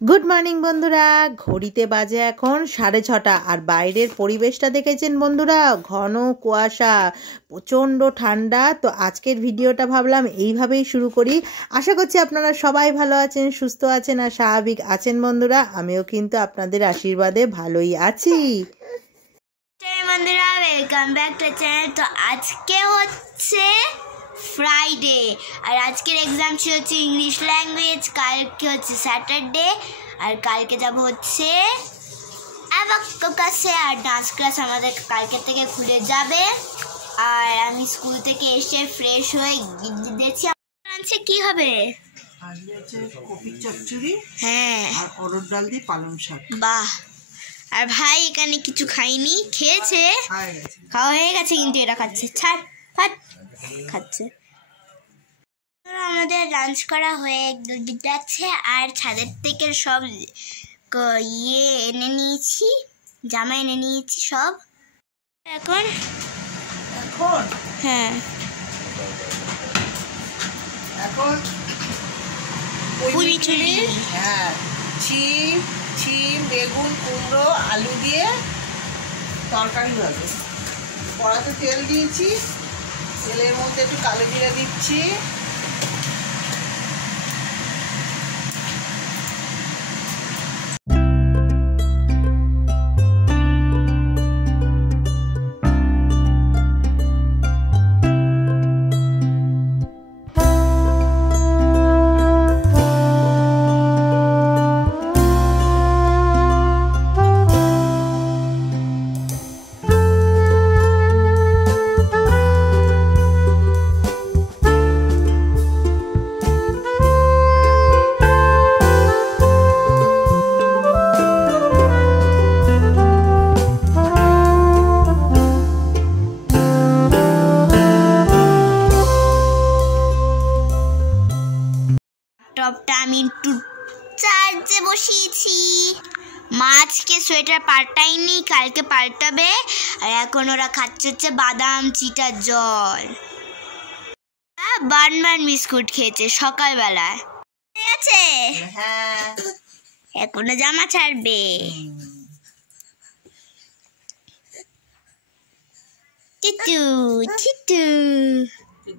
Good morning বন্ধুরা, ঘড়িতে বাজে এখন 6:30 আর বাইরের পরিবেশটা দেখেছেন বন্ধুরা, ঘন কুয়াশা, প্রচণ্ড ঠান্ডা। তো আজকের ভিডিওটা ভাবলাম এইভাবেই শুরু করি। আশা করছি আপনারা সবাই ভালো আছেন, সুস্থ আছেন আর স্বাভাবিক আছেন বন্ধুরা। আমিও কিন্তু আপনাদের আশীর্বাদে ভালোই আছি। বন্ধুরা, ওয়েলকাম ব্যাক টু চ্যানেল। তো আজকে হচ্ছে ফ্রাইডে আর আজকের এক্সাম ছিল হচ্ছে ইংলিশ ল্যাঙ্গুয়েজ। কালকে হচ্ছে স্যাটারডে আর কালকে যাব হচ্ছে অ্যাবাকাসে। আর ডান্স ক্লাস আমাদের কালকে থেকে খুলে যাবে। আর আমি স্কুল থেকে এসে ফ্রেশ হয়ে দেখছি লাঞ্চে কি হবে। কপি চচ্চড়ি, হ্যাঁ, আর অরড় ডাল দিয়ে পালং শাক। বাহ। আর ভাই এখানে কিছু খাইনি, খেয়েছে, খাওয়া হয়ে গেছে, কিন্তু এটা খাচ্ছে, ছাড় ফাট খাচ্ছে। আমাদের লাঞ্চ করা হয়ে যাচ্ছে আর ছাদের থেকে সব এনে নিয়েছি, জামা এনে নিয়েছি সব। এখন হ্যাঁ, এখন পুরি চুরি, হ্যাঁ, শিম, বেগুন, কুমড়ো, আলু দিয়ে তরকারি হবে। কড়াতে তেল দিয়েছি, তেলের মধ্যে একটু কালো জিরা দিচ্ছি, টপটা আমি একটু চার্জে বসিয়েছি। মা আজকে সোয়েটার পাল্টাইনি, কালকে পাল্টাবে। আর এখন ওরা খাচ্ছে হচ্ছে বাদাম চিটার জল, বার্নবার্ন বিস্কুট খেয়েছে সকালবেলায়। ঠিক আছে, হ্যাঁ, এখনো জামা ছাড়বে। চিটু চিটু,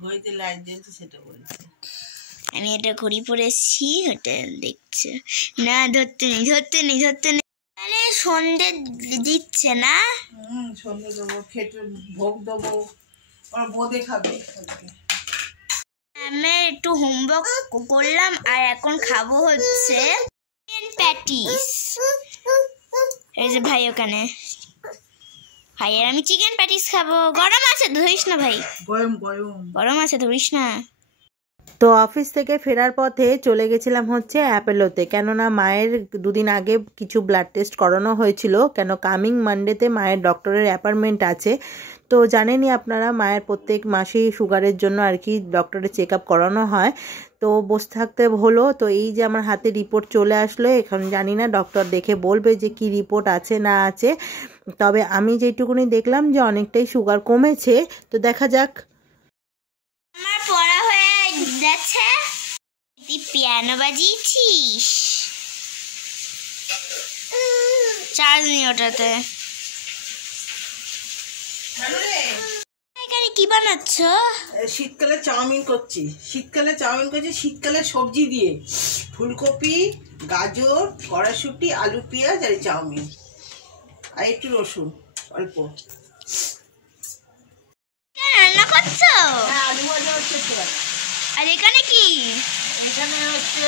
ঘড়িতে লাইট জ্বলছে সেটা বলছি। আমি এটা ঘড়ি পরেছি, ওটা দেখছে না, ধরতে নেই। আরে সন্ধে দিচ্ছে না, সন্ধে দেবো, খেতে ভোগ দেবো, ওরা বোঁদে খাবে। আমি একটু হোমওয়ার্ক করলাম আর এখন খাবো হচ্ছে চিকেন প্যাটিস। এই যে ভাই ওখানে, ভাই আর আমি চিকেন প্যাটিস খাবো। গরম আছে, ধরিস না ভাই, গরম আছে, ধরিস না। তো অফিস থেকে ফেরার পথে চলে গেছিলাম হচ্ছে অ্যাপেলোতে, কেননা মায়ের দুদিন আগে কিছু ব্লাড টেস্ট করানো হয়েছিল। কেন কামিং মানডেতে মায়ের ডক্টরের অ্যাপয়েন্টমেন্ট আছে। তো জানেনই আপনারা, মায়ের প্রত্যেক মাসেই সুগারের জন্য আর কি ডক্টরের চেক আপ করানো হয়। তো বসে থাকতে হলো। তো এই যে আমার হাতে রিপোর্ট চলে আসলো, এখন জানি না ডক্টর দেখে বলবে যে কি রিপোর্ট আছে না আছে। তবে আমি যেটুকুনি দেখলাম যে অনেকটাই সুগার কমেছে। তো দেখা যাক। আমার পড়া হয়ে যাচ্ছে। তুই পিয়ানো বাজিয়েছিস? চার্জ নেই ওটাতে। এখানে কি বানাচ্ছ? শীতকালে চাউমিন করছি, শীতকালে সবজি দিয়ে ফুলকপি, গাজর, কড়াইশুঁটি, আলু, পেঁয়াজ আর চাউমিন আর একটু রসুন অল্প। রান্না করছো? হ্যাঁ, আলু ভাজা হচ্ছে। আর এখানে কি? এখানে হচ্ছে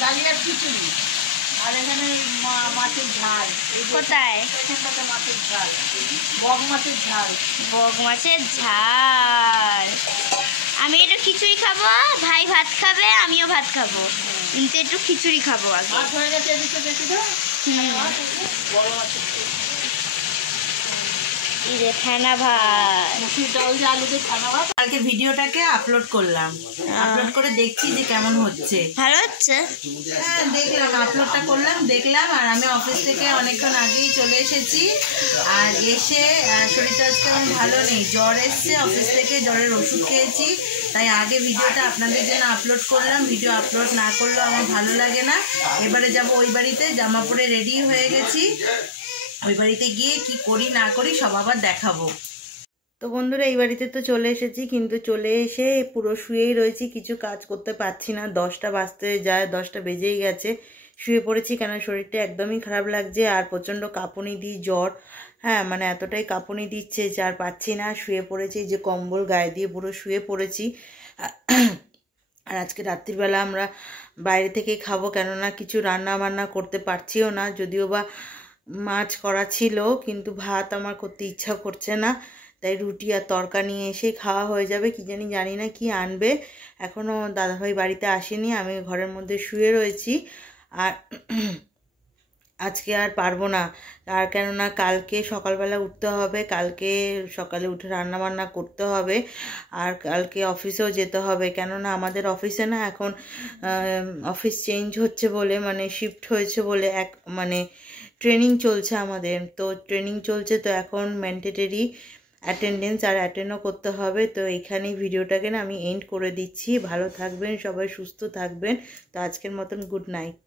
ডালিয়ার খিচুড়ি, আর এখানে মাছের ঝাল। কোথায়? এখানটাতে মাছের ঝাল, বগ মাছের ঝাল। আমি একটু খিচুড়ি খাবো, ভাই ভাত খাবে, আমিও ভাত খাবো, কিন্তু একটু খিচুড়ি খাবো আগে। ভাত হয়ে গেছে, এদিকে দেখি তো। বড় মাছের এই যে ফেনা ভাত, মুসুর ডাল দিয়ে আলু দিয়ে ফেনা ভাত। কালকে ভিডিওটাকে আপলোড করলাম, আপলোড করে দেখছি যে কেমন হচ্ছে। ভালো হচ্ছে? হ্যাঁ দেখলাম, আপলোডটা করলাম দেখলাম। আর আমি অফিস থেকে অনেকক্ষণ আগেই চলে এসেছি। আর এসে শরীরটা আজকে আমার ভালো নেই, জ্বর এসছে, অফিস থেকে জ্বরের ওষুধ খেয়েছি। তাই আগে ভিডিওটা আপনাদের জন্য আপলোড করলাম। ভিডিও আপলোড না করলেও আমার ভালো লাগে না। এবারে যাব ওই বাড়িতে, জামা পরে রেডি হয়ে গেছি। ওই বাড়িতে গিয়ে কি করি না করি সব আবার দেখাবো। তো বন্ধুরা এই বাড়িতে তো চলে এসেছি, কিন্তু চলে এসে পুরো শুয়েই রয়েছি, কিছু কাজ করতে পারছি না। 10টা বাজতে যায়, 10টা বেজেই গেছে। শুয়ে পড়েছি কেন শরীরটা একদমই খারাপ লাগছে আর প্রচণ্ড কাঁপুনি দিই, জ্বর। হ্যাঁ মানে এতটাই কাঁপুনি দিচ্ছে যে আর পাচ্ছি না। শুয়ে পড়েছি, যে কম্বল গায়ে দিয়ে পুরো শুয়ে পড়েছি। আর আজকে রাত্রিবেলা আমরা বাইরে থেকেই খাবো, কেননা কিছু রান্না বান্না করতে পারছিও না। যদিও বা মাছ করা ছিল, কিন্তু ভাত আমার করতে ইচ্ছা করছে না। তাই রুটি আর তরকা নিয়ে এসে খাওয়া হয়ে যাবে। কি জানি না কি আনবে। এখনও দাদাভাই বাড়িতে আসেনি, আমি ঘরের মধ্যে শুয়ে রয়েছি। আর আজকে আর পারবো না, আর কেননা কালকে সকালবেলা উঠতে হবে, কালকে সকালে উঠে রান্না বান্না করতে হবে। আর কালকে অফিসেও যেতে হবে, কেননা আমাদের অফিসে না এখন অফিস চেঞ্জ হচ্ছে বলে, মানে শিফট হয়েছে বলে মানে ট্রেনিং চলছে আমাদের। তো ট্রেনিং চলছে, তো এখন ম্যান্ডেটরি অ্যাটেন্ডেন্স আর অ্যাটেন্ডও করতে হবে। তো এখানেই ভিডিওটাকে না আমি এন্ড করে দিচ্ছি। ভালো থাকবেন সবাই, সুস্থ থাকবেন। তো আজকের মতন গুড নাইট।